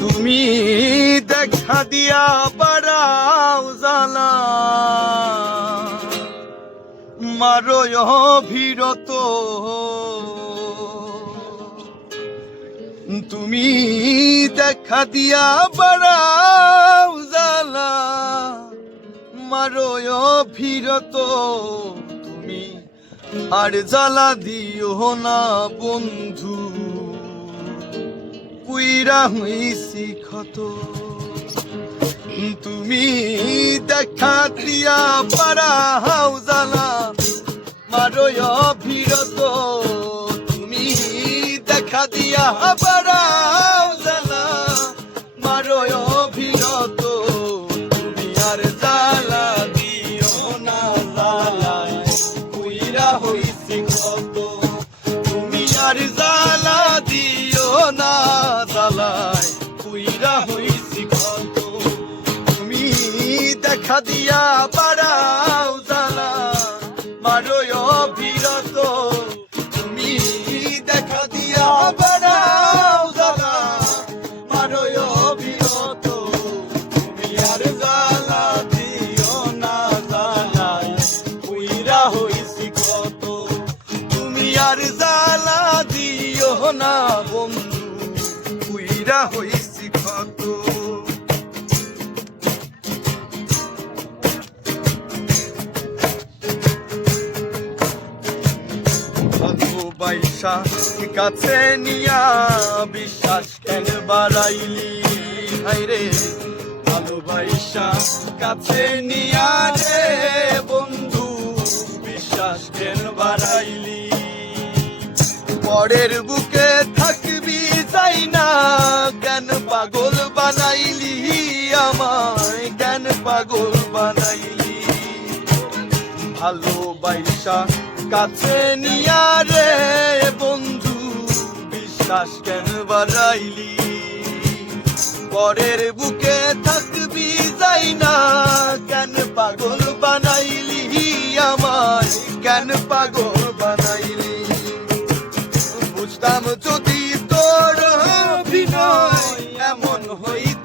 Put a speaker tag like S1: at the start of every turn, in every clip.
S1: তুমি দেখা দিয়া বাড়াও জালা মারো ভিরত তুমি দেখা দিয়া বাড়াও জালা মারো ভিরত তুমি আর জ্বালা দিও না বন্ধু। পুইরা হইছি ক্ষত। তুমি দেখা দিয়া পারাও জানা মারয় ভিরত তুমি দেখা দিয়া পারাও দেখা দিয়া পারাও জ্বালা মারয় বিরত তুমি দেখা দিয়া পারাও জ্বালা মারয় বিরত তুমি আর জ্বালা দিও না জ্বালায় পুইরা হইছি কত। তুমি আর জ্বালা দিও না, বন্ধু পুইরা হইছি কত। ভালোবাসা কাছে নিয়া বিশ্বাস কেন বাড়াইলি? হাইরে ভালোবাসা কাছে নিয়া রে বন্ধু, বিশ্বাস কেন বাড়াইলি? পরের বুকে থাকবি চাই না, কেন পাগল বানাইলি আমায়? কেন পাগল বানাইলি? ভালোবাসা কাছে নিয়া রে বন্ধু, বিশ্বাস কেন বাড়াইলি? পরের বুকে থাকবি যাই না, কেন পাগল বানাইলি আমায়? কেন পাগল বানাইলি? বুঝতাম যদি তোর অভিনয় এমন হইতো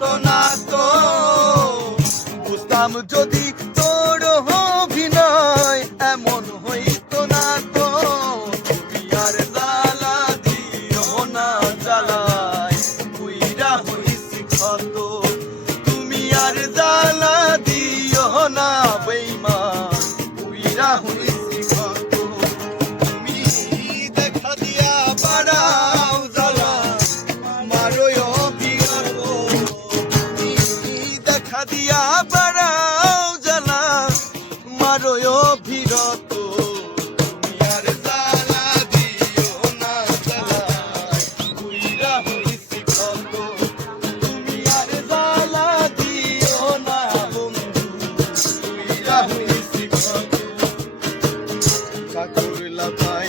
S1: করলা ভাই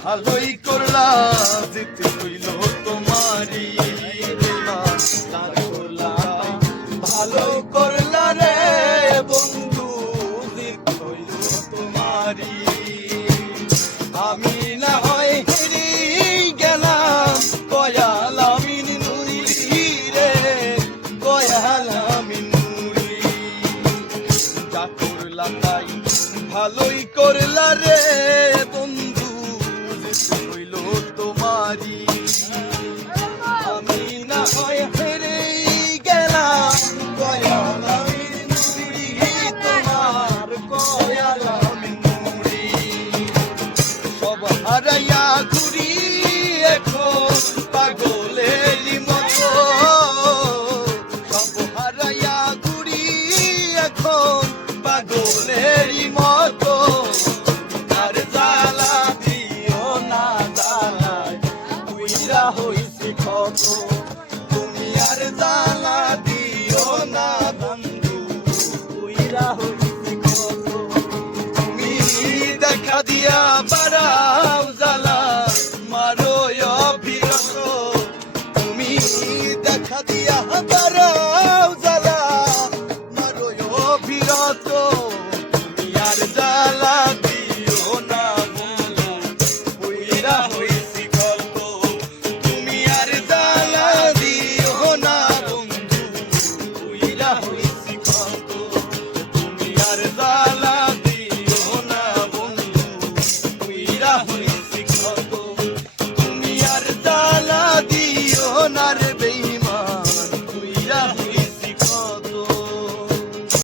S1: ভালোই করলা যেতে হইল তোমারি বেমান। তা করলা ভাই, ভালো করলা রে বন্ধু যেতে হইল আমি না হয় গেলাম কয়াল আমি রে কয়াল আমি নুরি করলা তাই ভালোই করলা রে বন্ধু হইল তোমারি আমি না হয় হেরে গেলাম কয়াল আমি তোমার কয়াল আমি নুরি। সব হারাইয়া ঘুরি পাগলেরই মতো আর জ্বালা দিও না জ্বালায়। উইরা হইছি ক্ষত তুমি দিও না বন্ধু। উইরা হইছি তুমি দেখা দিয়া বাড়াও জ্বালা, মারো অভিরত। তুমি দেখা দিয়া বাড়াও জ্বালা, মারো অভিরত।